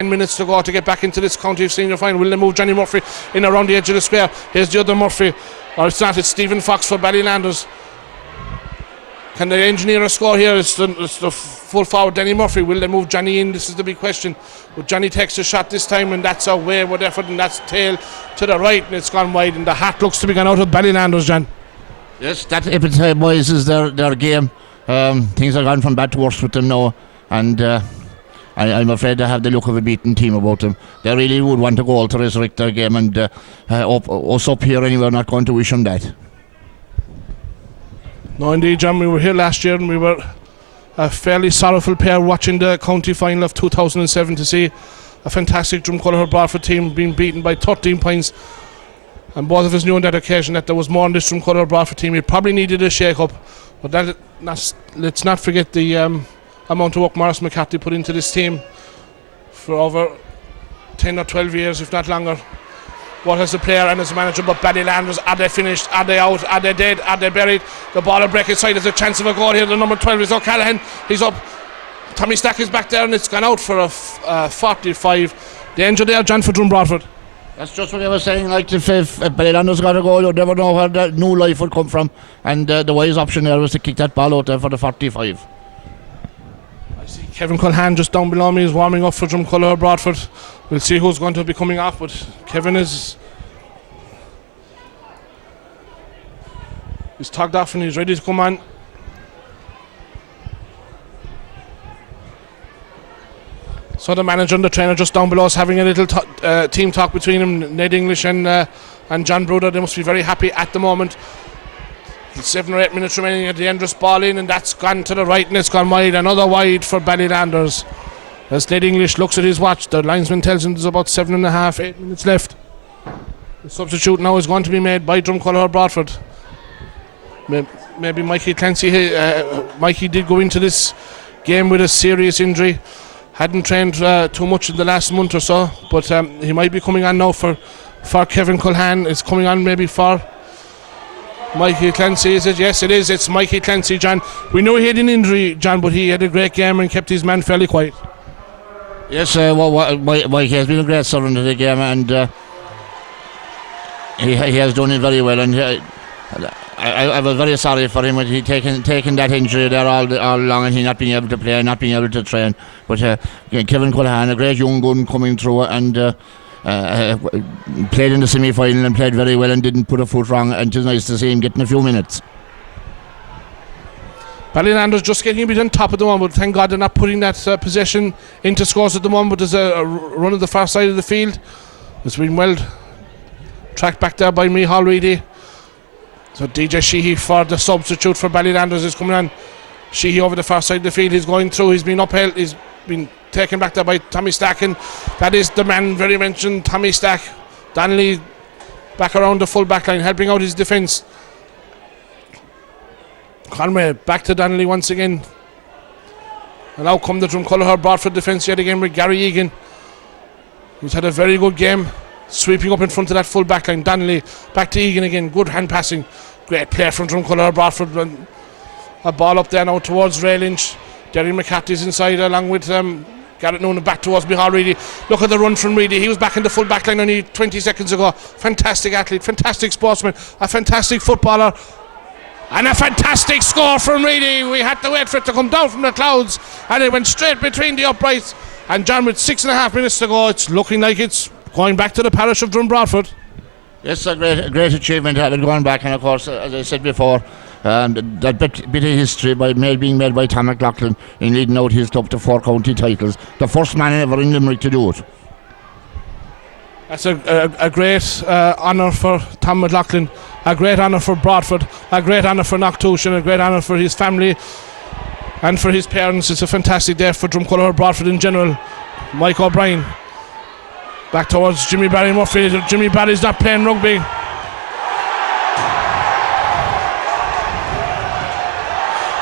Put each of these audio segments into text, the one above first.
10 minutes to go to get back into this county senior final. Will they move Johnny Murphy in around the edge of the square? Here's the other Murphy. Or it's not, it's Stephen Fox for Ballylanders. Can they engineer a score here? It's the full forward Danny Murphy. Will they move Johnny in? This is the big question. But Johnny takes a shot this time, and that's a wayward effort, and that's tail to the right, and it's gone wide, and the hat looks to be gone out of Ballylanders, John. Yes, that epitomises their game. Things are gone from bad to worse with them now, and I'm afraid they have the look of a beaten team about them. They really would want a goal to resurrect their game, and us up here anyway are not going to wish them that. No, indeed, John. We were here last year, and we were a fairly sorrowful pair watching the county final of 2007 to see a fantastic Dromcollogher Broadford team being beaten by 13 points. And both of us knew on that occasion that there was more on this Dromcollogher Broadford team. It probably needed a shake-up, but let's not forget the amount of work Maurice McCarthy put into this team for over 10 or 12 years, if not longer. What as a player and as a manager, but Ballylanders, are they finished? Are they out? Are they dead? Are they buried? The ball will break inside. There's a chance of a goal here. The number 12 is O'Callaghan. He's up. Tommy Stack is back there, and it's gone out for a 45. Danger there, John, for Drom Broadford. That's just what I was saying. Like if Ballylanders got a goal, you'd never know where that new life would come from. And the wise option there was to kick that ball out there for the 45. I see Kevin Culhan just down below me is warming up for Dromcollogher Broadford. We'll see who's going to be coming off, but Kevin is tugged off and he's ready to come on. So the manager and the trainer just down below us having a little team talk between them, Ned English and John Bruder. They must be very happy at the moment. 7 or 8 minutes remaining at the end, just ball in, and that's gone to the right and it's gone wide. Another wide for Ballylanders. As Ned English looks at his watch, the linesman tells him there's about 7.5, 8 minutes left. The substitute now is going to be made by Dromcollogher Broadford. Maybe Mikey Clancy. Mikey did go into this game with a serious injury. Hadn't trained too much in the last month or so, but he might be coming on now for Kevin Culhan. It's coming on maybe for Mikey Clancy, is it? Yes, it is. It's Mikey Clancy, John. We know he had an injury, John, but he had a great game and kept his man fairly quiet. Yes, Mikey has been a great servant of the game, and he has done it very well. And I was very sorry for him when he taken that injury there all along, and he not being able to play, not being able to train. But Kevin Culhan, a great young gun coming through, and played in the semi-final and played very well and didn't put a foot wrong, and it's nice to see him getting a few minutes. Ballylanders just getting a bit on top at the moment, but thank God they're not putting that possession into scores at the moment. But there's a run of the far side of the field. It's been well tracked back there by Micheál Reedy. So DJ Sheehy for the substitute for Ballylanders is coming on. Sheehy over the far side of the field. He's going through. He's been upheld. He's been taken back there by Tommy Stack, and that is the man very mentioned, Tommy Stack. Donnelly back around the full back line, helping out his defence. Conway back to Donnelly once again. And out come the Dromcollogher Broadford defence yet again with Gary Egan, who's had a very good game, sweeping up in front of that full back line. Donnelly back to Egan again, good hand passing. Great play from Dromcollogher Broadford. A ball up there now towards Ray Lynch. Derry McCarthy's inside along with Garrett Noonan back towards Micheál Reedy. Look at the run from Reedy. He was back in the full back line only 20 seconds ago. Fantastic athlete, fantastic sportsman, a fantastic footballer, and a fantastic score from Reedy. We had to wait for it to come down from the clouds, and it went straight between the uprights. And John, with 6.5 minutes to go, it's looking like it's going back to the parish of Drom Broadford. Yes, a great achievement having gone back, and of course, as I said before, that bit of history being made by Tom McLaughlin in leading out his club to 4 county titles. The first man ever in Limerick to do it. That's a great honour for Tom McLaughlin, a great honour for Broadford, a great honour for Knocktush, and a great honour for his family and for his parents. It's a fantastic day for Dromcollogher Broadford in general. Mike O'Brien back towards Jimmy Barry Murphy. Jimmy Barry's not playing rugby.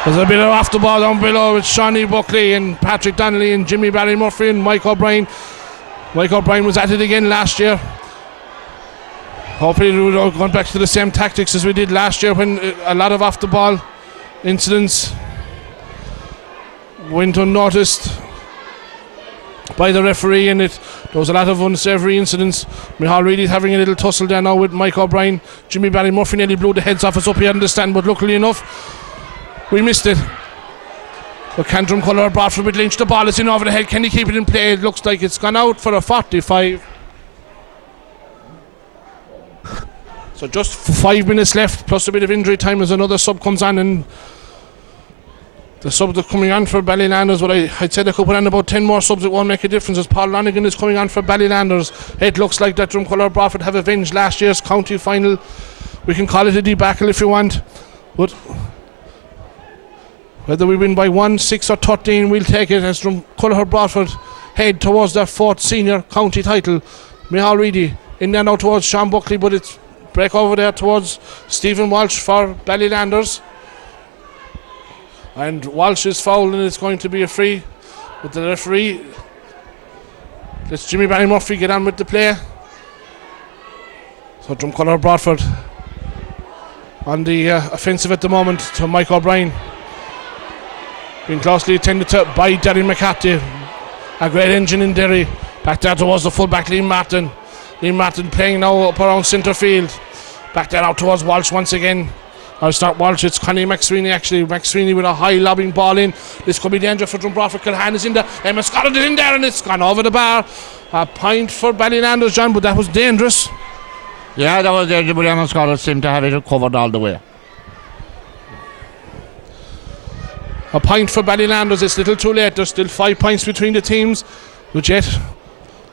There's a bit of off the ball down below with Shawnee Buckley and Patrick Donnelly and Jimmy Barry Murphy and Mike O'Brien. Mike O'Brien was at it again last year. Hopefully we're going back to the same tactics as we did last year when a lot of off the ball incidents went unnoticed. by the referee, and there was a lot of unsavoury incidents. Micheál Reedy having a little tussle there now with Mike O'Brien. Jimmy Barry Murphy nearly blew the heads off us up here in the stand, but luckily enough, we missed it. But can Dromcollogher Broadford with Lynch? The ball is in over the head. Can he keep it in play? It looks like it's gone out for a 45. So just 5 minutes left, plus a bit of injury time as another sub comes on, and the subs that are coming on for Ballylanders, but I'd say they could put on about 10 more subs. It won't make a difference as Paul Lonigan is coming on for Ballylanders. It looks like that Dromcollogher Broadford have avenged last year's county final. We can call it a debacle if you want, but whether we win by 1, 6 or 13, we'll take it as Dromcollogher Broadford head towards their 4th senior county title. Micheál Reedy in there now towards Sean Buckley, but it's break over there towards Stephen Walsh for Ballylanders. And Walsh is fouled and it's going to be a free with the referee. Let's Jimmy Barry Murphy get on with the play. So Dromcollogher Broadford on the offensive at the moment to Mike O'Brien. Being closely attended to by Derry McCarthy. A great engine in Derry. Back there towards the fullback Liam Martin. Liam Martin playing now up around centre field. Back there out towards Walsh once again. I'll start Walsh, it's Connie McSweeney actually. McSweeney with a high lobbing ball in. This could be danger for Broadford. Kilhan is in there. Emma Scotland is in there and it's gone over the bar. A point for Ballylanders, John, but that was dangerous. Yeah, that was dangerous, but Emma Scotland seemed to have it covered all the way. A point for Ballylanders. It's a little too late. There's still 5 points between the teams. But yet,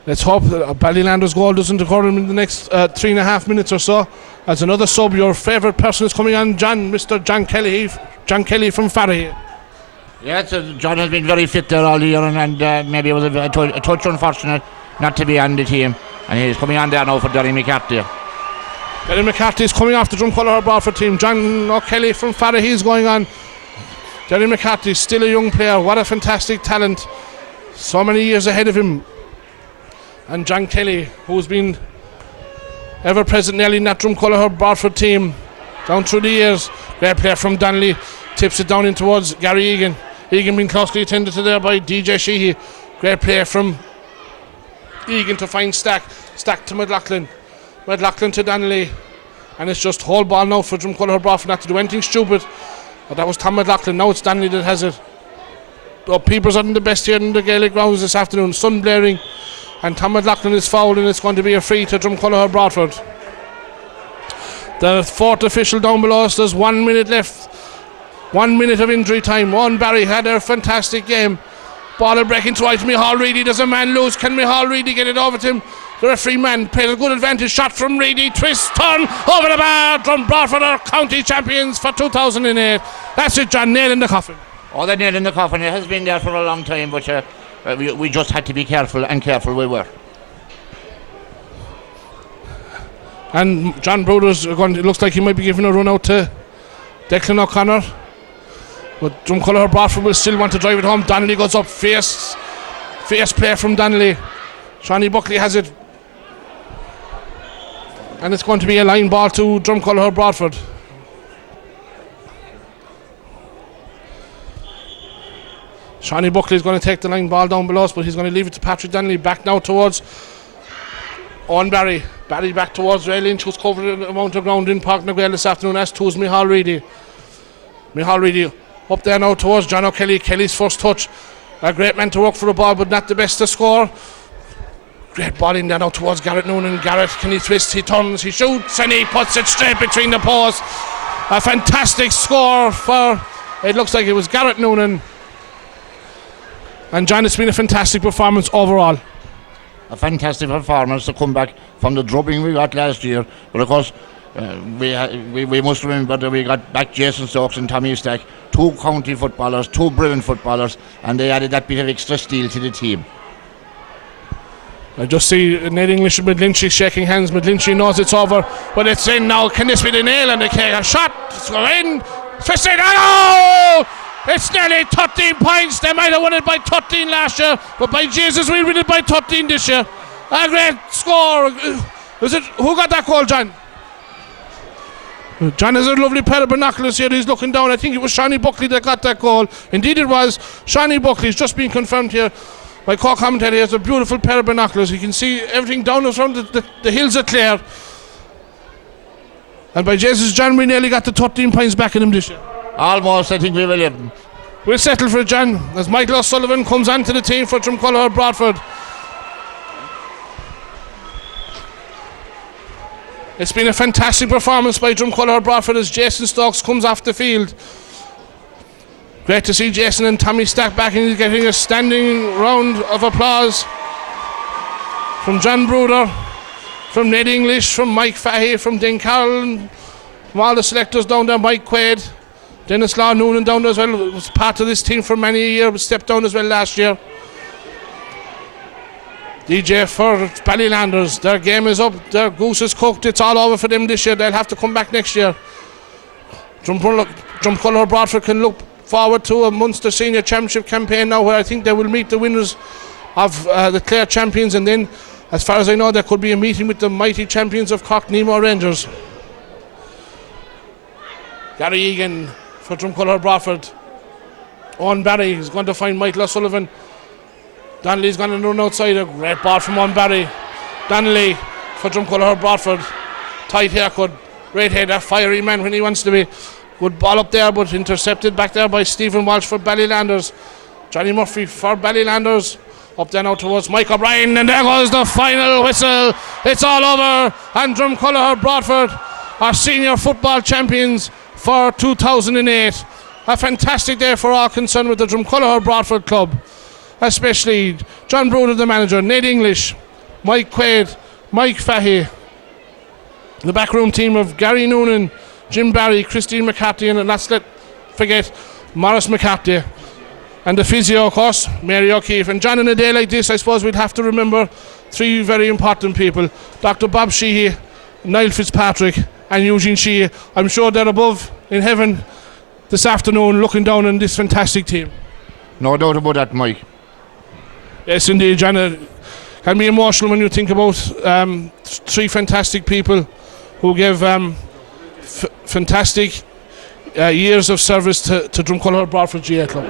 let's hope that a Ballylanders goal doesn't occur in the next 3.5 minutes or so. As another sub, your favourite person is coming on, John, Mr. John Kelly from Farrahy. Yeah, John has been very fit there all year, and maybe it was a touch unfortunate not to be on the team. And he's coming on there now for Derry McCarthy. Derry McCarthy is coming off the Dromcollogher Broadford team. John O'Kelly from Farrahy is going on. Derry McCarthy, still a young player. What a fantastic talent. So many years ahead of him. And John Kelly, who's been ever present nearly in that Dromcollogher Broadford team down through the years. Great player from Donnelly. Tips it down in towards Gary Egan. Egan being closely attended to there by DJ Sheehy. Great player from Egan to find Stack. Stack to McLaughlin. McLaughlin to Donnelly. And it's just whole ball now for Dromcollogher Broadford not to do anything stupid. But that was Tom McLaughlin. Now it's Donnelly that has it. Oh, Peepers aren't the best here in the Gaelic grounds this afternoon. Sun blaring. And Tom McLaughlin is fouled and it's going to be a free to Dromcollogher Broadford. The 4th official down below us. There's 1 minute left. 1 minute of injury time. Owen Barry had a fantastic game. Ball breaking to right to Micheál Reedy. There's a man loose. Can Micheál Reedy get it over to him? The referee man played a good advantage shot from Reedy. Twist, turn, over the bar. Broadford are county champions for 2008. That's it, John. Nail in the coffin. Oh, the nail in the coffin. It has been there for a long time, but we just had to be careful, and careful we were. And John Brewder's going. It looks like he might be giving a run out to Declan O'Connor. But Dromcollogher Broadford will still want to drive it home. Donnelly goes up, fierce play from Donnelly. Shawnee Buckley has it. And it's going to be a line ball to Dromcollogher Broadford. Shawnee Buckley is going to take the line ball down below us, but he's going to leave it to Patrick Donnelly. Back now towards Owen Barry. Barry back towards Ray Lynch, who's covered an amount of ground in Park Naguel this afternoon. As to is Micheál Reedy. Micheál Reedy up there now towards John O'Kelly. Kelly's first touch. A great man to work for the ball, but not the best to score. Great ball in there now towards Garrett Noonan. Garrett, can he twist? He turns, he shoots, and he puts it straight between the posts. A fantastic score for, it looks like it was Garrett Noonan. And John, it's been a fantastic performance overall. A fantastic performance to come back from the drubbing we got last year. But of course, we must remember that we got back Jason Stokes and Tommy Stack, 2 county footballers, 2 brilliant footballers, and they added that bit of extra steel to the team. I just see Ned English and Midlinchy shaking hands. Midlinchy knows it's over, but it's in now. Can this be the nail in the cake? A shot, it's going in, twist it, oh! It's nearly 13 points. They might have won it by 13 last year, but by Jesus, we win it by 13 this year. A great score. Is it, who got that goal, John? John has a lovely pair of binoculars here. He's looking down. I think it was Shawnee Buckley that got that goal. Indeed it was. Shawnee Buckley has just been confirmed here. My co-commentator has a beautiful pair of binoculars. He can see everything down around the hills of Clare. And by Jesus, John, we nearly got the 13 points back in him this year. Almost, I think we will. We'll settle for it, John, as Michael O'Sullivan comes onto the team for Drumcollar Broadford. It's been a fantastic performance by Drumcollar Broadford as Jason Stokes comes off the field. Great to see Jason and Tommy Stack back, and he's getting a standing round of applause from John Bruder, from Ned English, from Mike Fahey, from Dan Carroll, and from all the selectors down there, Mike Quaid, Dennis Law Noonan down there as well, was part of this team for many years, but stepped down as well last year. DJ for Ballylanders, their game is up, their goose is cooked, it's all over for them this year, they'll have to come back next year. Drumcollar Broadford can look forward to a Munster Senior Championship campaign now, where I think they will meet the winners of the Clare champions, and then, as far as I know, there could be a meeting with the mighty champions of Cork Nemo Rangers. Gary Egan for Drumcollar Broadford. Owen Barry is going to find Michael O'Sullivan. Donnelly's going to run outside, a great ball from Owen Barry. Donnelly for Drumcollar Broadford. Tight haircut, great head, a fiery man when he wants to be. Good ball up there, but intercepted back there by Stephen Walsh for Ballylanders. Johnny Murphy for Ballylanders. Up there now towards Mike O'Brien, and there goes the final whistle. It's all over, and Drumcollar Broadford are senior football champions for 2008. A fantastic day for all concerned with the Drumcollar Broadford club, especially John Bruder, the manager, Ned English, Mike Quaid, Mike Fahey, the backroom team of Gary Noonan, Jim Barry, Christine McCarthy, and let's not forget Morris McCarthy. And the physio, of course, Mary O'Keefe. And John, in a day like this, I suppose we'd have to remember three very important people. Dr. Bob Sheehy, Niall Fitzpatrick, and Eugene Sheehy. I'm sure they're above in heaven this afternoon looking down on this fantastic team. No doubt about that, Mike. Yes, indeed, John. It can be emotional when you think about three fantastic people who gave fantastic years of service to Drumcollar Broadford GA Club.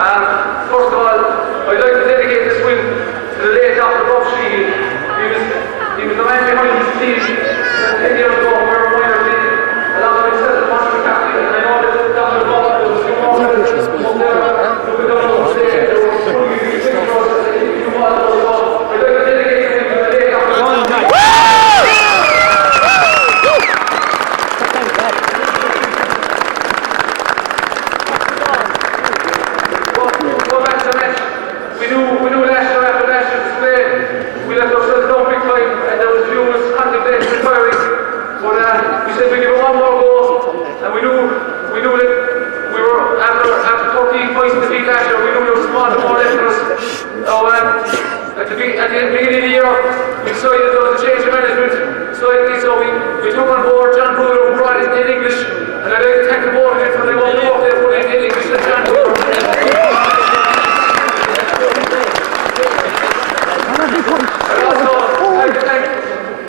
First of all, I'd like to dedicate this win to the late Dr. Bob Sheehy. He was the man behind this team 10 years ago when we were a minor team. Along with himself, the master captain, and I know that Dr. Bob was a few more minutes up there who could have done today. There were truly huge things for us that he was one of those. So I'd like to dedicate this win to the late Dr. Bob Sheehy. At the beginning of the year, we decided there was a change of management slightly, so we took on board John Brewer, who brought in English, and I'd like to thank the board again for the work they put in English and John Brewer. I'd also like to thank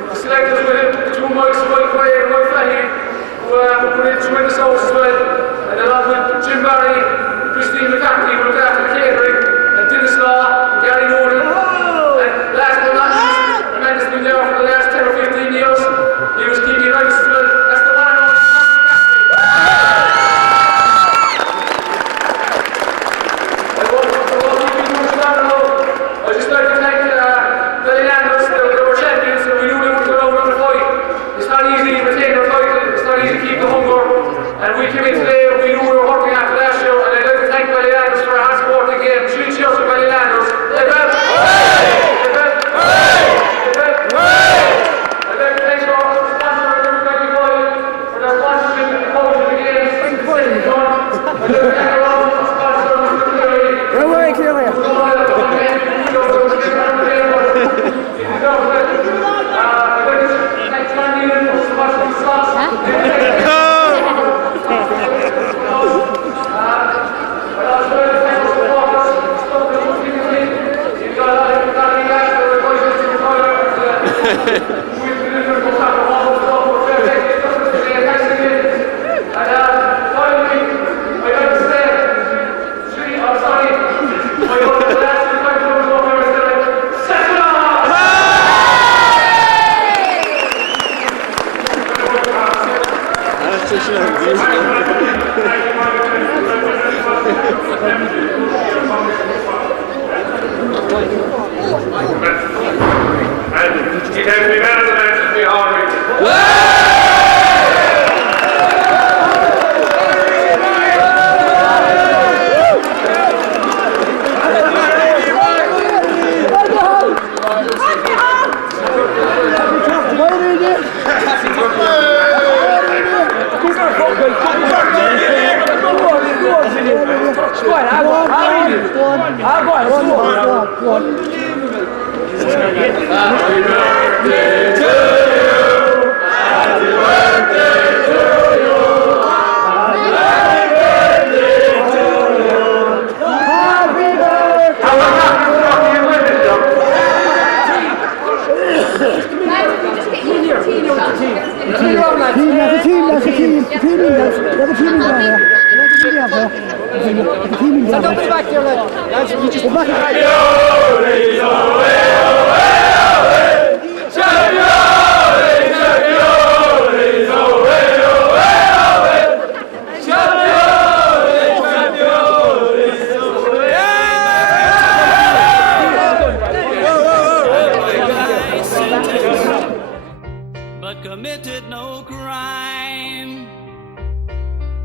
the selectors with him, two Mike Fry and Mike Fahey, who put in tremendous hours as well, and along with Jim Barry, Christine McCarthy, who looked after the catering, and Dennis Law, Gary Mooney. Last but not least, the man that's been there for the last 10 or 15 years. He was keeping nice as well. That's the one and only I'd just like to thank Ballylanders. They were champions, and we knew they would go out on the fight. It's not easy to retain their title. It's not easy to keep the hunger. And we came in today, we knew we were working after last year, and I'd like to thank Ballylanders for a hard sporting game. 3 cheers for Ballylanders. Committed no crime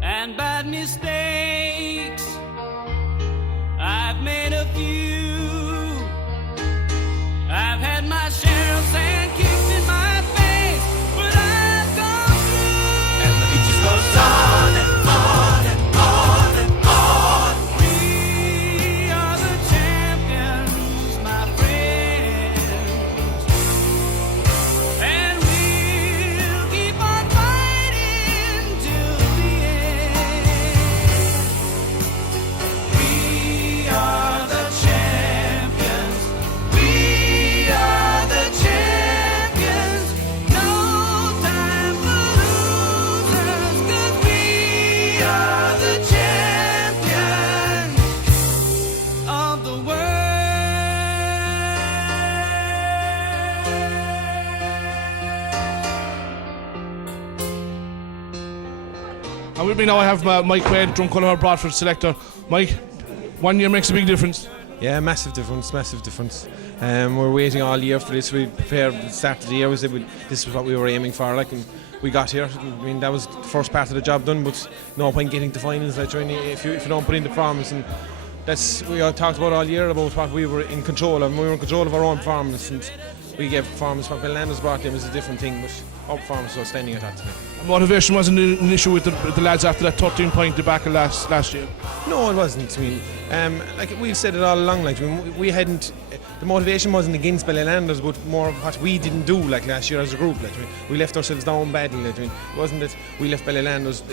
and bad mistakes. I've made a few. I've had my share of sand kicked in my face, but I've gone through. And the beach just goes on and on and on and on. We are the champions, my friends. And we'll keep on fighting till the end. And with me now I have Mike Quaid, Drom Colour Broadford selector. Mike, 1 year makes a big difference. Yeah, massive difference. We're waiting all year for this. We prepared at the start of the year. We said this was what we were aiming for, like, and we got here. I mean, that was the first part of the job done, but no point getting to finals. Like, if you don't put in the performance, and we all talked about all year about what we were in control of. And we were in control of our own performance, and we gave performance. What Ballylanders brought them is a different thing, but our performance was outstanding at that today. Motivation wasn't an issue with the lads after that 13-point debacle last year. No, it wasn't. I mean, like we've said it all along. Like we hadn't, the motivation wasn't against Ballylanders, but more what we didn't do like last year as a group. Like we left ourselves down badly. Like, it wasn't that we left Ballylanders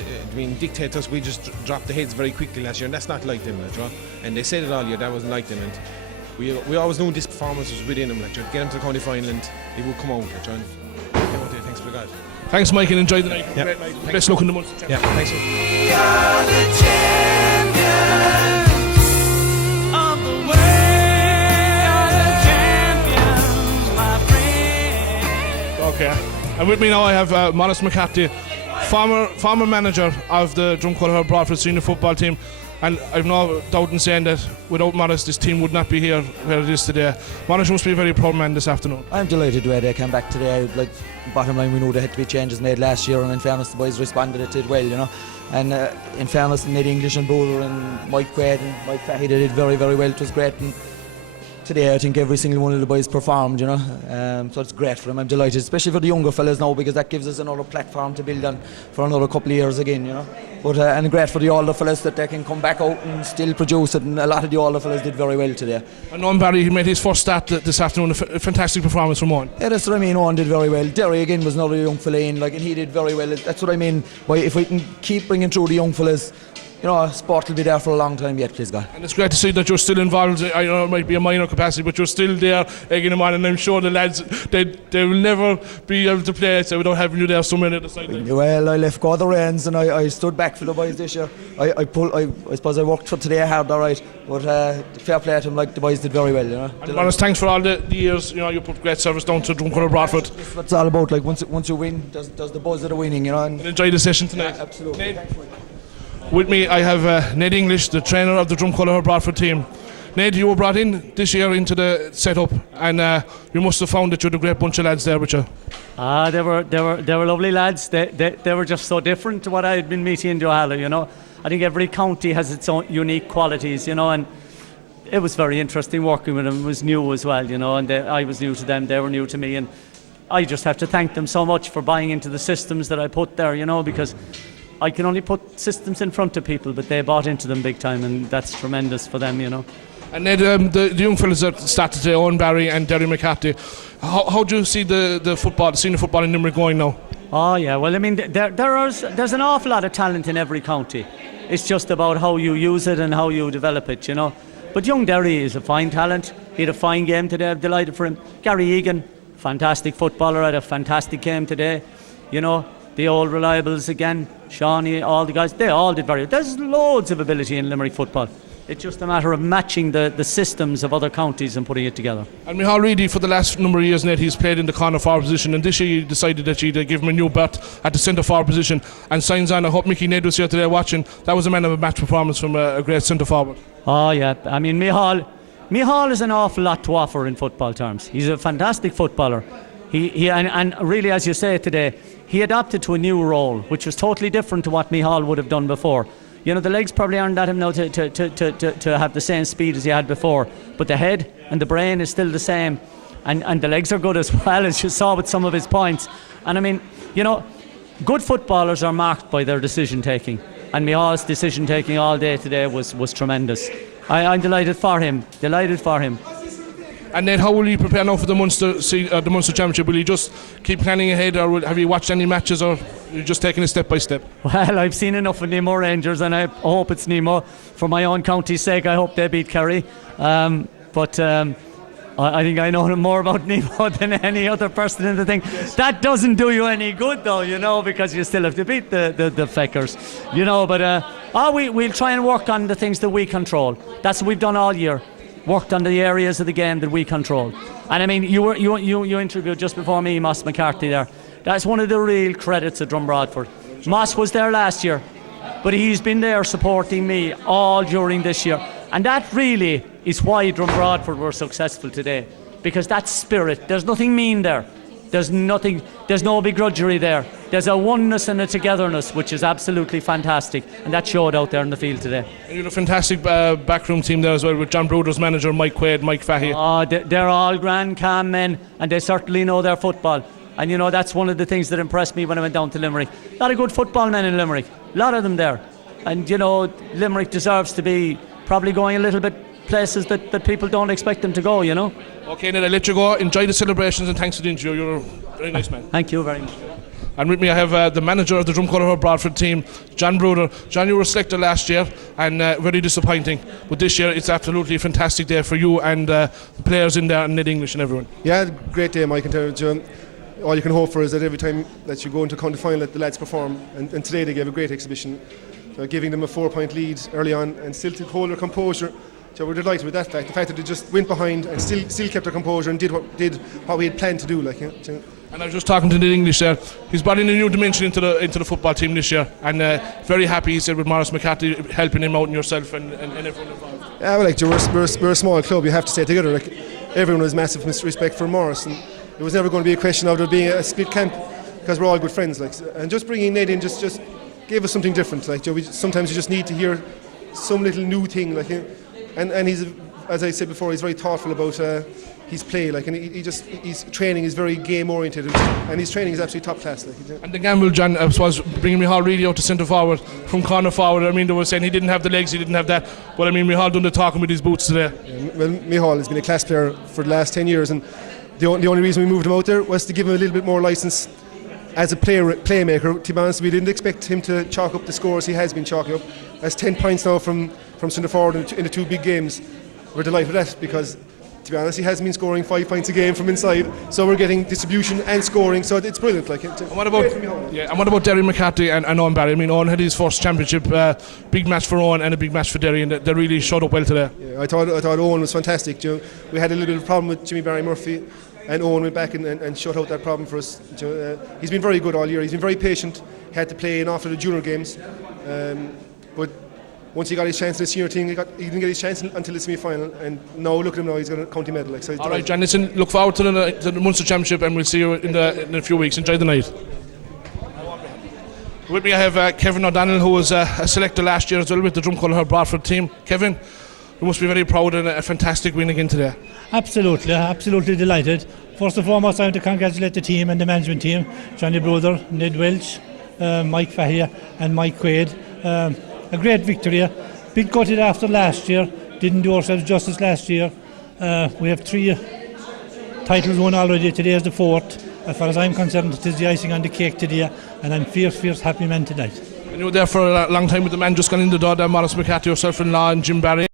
dictate us. We just dropped the heads very quickly last year, and that's not like them. Like, and they said it all year. That wasn't like them. And we always knew this performance was within them. Like, get them to the county final, and it would come out. Like, thanks for God. Thanks, Mike, and enjoy the night. Yeah. Great night. Best luck in the Munster Championship. Yeah, thanks. We are the champions of the world. We are the champions, my friend. Okay. And with me now I have Modest McCarthy, former manager of the Drom Colour Broadford senior football team. And I've no doubt in saying that without Modest, this team would not be here where it is today. Modest must be a very proud man this afternoon. I'm delighted where they came back today. Like, bottom line, we knew there had to be changes made last year, and in fairness, the boys responded, it did well, you know. And in fairness, Ned English and Bowler and Mike Quaid and Mike Fahey, they did very, very well. It was great. And today, I think every single one of the boys performed, you know. So it's great for them. I'm delighted, especially for the younger fellas now, because that gives us another platform to build on for another couple of years again, you know. But and great for the older fellas that they can come back out and still produce it. And a lot of the older fellas did very well today. I know Barry, he made his first start this afternoon. A fantastic performance from Owen. Yeah, that's what I mean. Owen did very well. Derry again was another young fella in, like, and he did very well. That's what I mean. By if we can keep bringing through the young fellas, you know, sport will be there for a long time yet, please God. And it's great to see that you're still involved. I know it might be a minor capacity, but you're still there egging them on, and I'm sure the lads, they will never be able to play so without having you there somewhere at the sideline. Well, I left go the reins and I stood back for the boys this year. I suppose I worked for today hard, all right, but fair play to them, like, the boys did very well, you know. And Honest, thanks for all the years, you know, you put great service down to Drom Colour Broadford. That's what it's all about, like, once you win, there's the buzz of the winning, you know. And enjoy the session tonight. yeah, absolutely. Ned, with me I have Ned English, the trainer of the Drom Colour Broadford team. Ned, you were brought in this year into the setup, and you must have found that you had a great bunch of lads there with you. They were lovely lads. They were just so different to what I had been meeting in Drogheda, you know. I think every county has its own unique qualities, you know, and it was very interesting working with them. It was new as well, you know, and I was new to them, they were new to me, and I just have to thank them so much for buying into the systems that I put there, you know, because I can only put systems in front of people, but they bought into them big time, and that's tremendous for them, you know. And Ned, the young fellas that started today, Owen Barry and Derry McCarthy, how do you see the senior football in Limerick going now? Oh yeah, well, I mean, there's an awful lot of talent in every county. It's just about how you use it and how you develop it, you know. But young Derry is a fine talent. He had a fine game today. I'm delighted for him. Gary Egan, fantastic footballer, had a fantastic game today. You know, the old reliables again, Shawnee, all the guys, they all did very well. There's loads of ability in Limerick football. It's just a matter of matching the systems of other counties and putting it together. And Micheál Reedy, for the last number of years, Ned, he's played in the corner forward position, and this year you decided that you'd give him a new berth at the centre forward position. And signs on, I hope Mickey Ned was here today watching. That was a man of a match performance from a great centre forward. Oh yeah, I mean, Micheál is an awful lot to offer in football terms. He's a fantastic footballer. And really, as you say today, he adapted to a new role, which was totally different to what Micheál would have done before. You know, the legs probably aren't at him now to have the same speed as he had before, but the head and the brain is still the same, and the legs are good as well, as you saw with some of his points. And I mean, you know, good footballers are marked by their decision taking, and Micheál's decision taking all day today was tremendous. I'm delighted for him. And then how will you prepare now for the Munster Championship? Will you just keep planning ahead, or have you watched any matches, or are you just taking it step by step? Well, I've seen enough of Nemo Rangers, and I hope it's Nemo. For my own county's sake, I hope they beat Kerry. But I think I know more about Nemo than any other person in the thing. Yes. That doesn't do you any good, though, you know, because you still have to beat the feckers, you know. But we'll try and work on the things that we control. That's what we've done all year. Worked on the areas of the game that we control. And I mean, you interviewed just before me Moss McCarthy there. That's one of the real credits of Drom Broadford. Moss was there last year, but he's been there supporting me all during this year. And that really is why Drom Broadford were successful today, because that spirit, there's nothing mean there. There's no begrudgery there. There's a oneness and a togetherness, which is absolutely fantastic, and that showed out there in the field today. And you had a fantastic backroom team there as well, with John Bruder's manager, Mike Quaid, Mike Fahey. Oh, they're all grand, calm men, and they certainly know their football. And you know, that's one of the things that impressed me when I went down to Limerick. A lot of good football men in Limerick, a lot of them there. And you know, Limerick deserves to be probably going a little bit places that people don't expect them to go, you know. Okay, Ned, I'll let you go. Enjoy the celebrations and thanks for the interview. You're a very nice man. Thank you very much. And with me I have the manager of the Dromcollogher Broadford team, John Bruder. John, you were selected last year and very disappointing. But this year it's absolutely a fantastic day for you and the players in there and Ned English and everyone. Yeah, great day, Mike. And all you can hope for is that every time that you go into county final, that the lads perform. And today they gave a great exhibition, giving them a 4-point lead early on and still to hold their composure. So we're delighted with that fact. The fact that they just went behind and still kept their composure and did what we had planned to do. And I was just talking to Ned English there. He's brought in a new dimension into the football team this year, and very happy, he said, with Maurice McCarthy helping him out and yourself and everyone involved. Yeah, well, we're a small club. You have to stay together. Everyone has massive respect for Maurice, and it was never going to be a question of there being a split camp because we're all good friends. And just bringing Ned in just gave us something different. Sometimes you just need to hear some little new thing. And he's, as I said before, he's very thoughtful about his play, and his training is very game oriented, and his training is absolutely top class. And the gamble, John, I was bringing Micheál really out to centre forward from corner forward. I mean, they were saying he didn't have the legs, he didn't have that, but I mean, Micheál done the talking with his boots today. Yeah, well, Micheál has been a class player for the last 10 years, and the only reason we moved him out there was to give him a little bit more licence as a playmaker. To be honest, we didn't expect him to chalk up the scores he has been chalking up. That's 10 points now from centre forward in the 2 big games. We're delighted with that because, to be honest, he has been scoring 5 points a game from inside, so we're getting distribution and scoring, so it's brilliant. And what about Derry McCarthy and Owen Barry? I mean, Owen had his first championship, big match for Owen and a big match for Derry, and they really showed up well today. Yeah, I thought Owen was fantastic. We had a little bit of a problem with Jimmy Barry Murphy, and Owen went back and shut out that problem for us. He's been very good all year. He's been very patient. He had to play in after the junior games, but once he got his chance in the senior team, he didn't get his chance until the semi-final, and now look at him now, he's got a county medal. All right, John, listen, look forward to the Munster Championship, and we'll see you in a few weeks. Enjoy the night. With me I have Kevin O'Donnell, who was a selector last year as well with the Dromcollogher Broadford team. Kevin, you must be very proud and a fantastic win again today. Absolutely delighted. First and foremost, I want to congratulate the team and the management team, Johnny Bruder, Ned Welch, Mike Fahey and Mike Quaid. A great victory, bit gutted after last year, didn't do ourselves justice last year. We have 3 titles won already, today is the 4th. As far as I'm concerned, it is the icing on the cake today, and I'm fierce happy man tonight. And you were there for a long time with the man just gone in the door there, Maurice McCarthy, yourself-in-law and Jim Barry.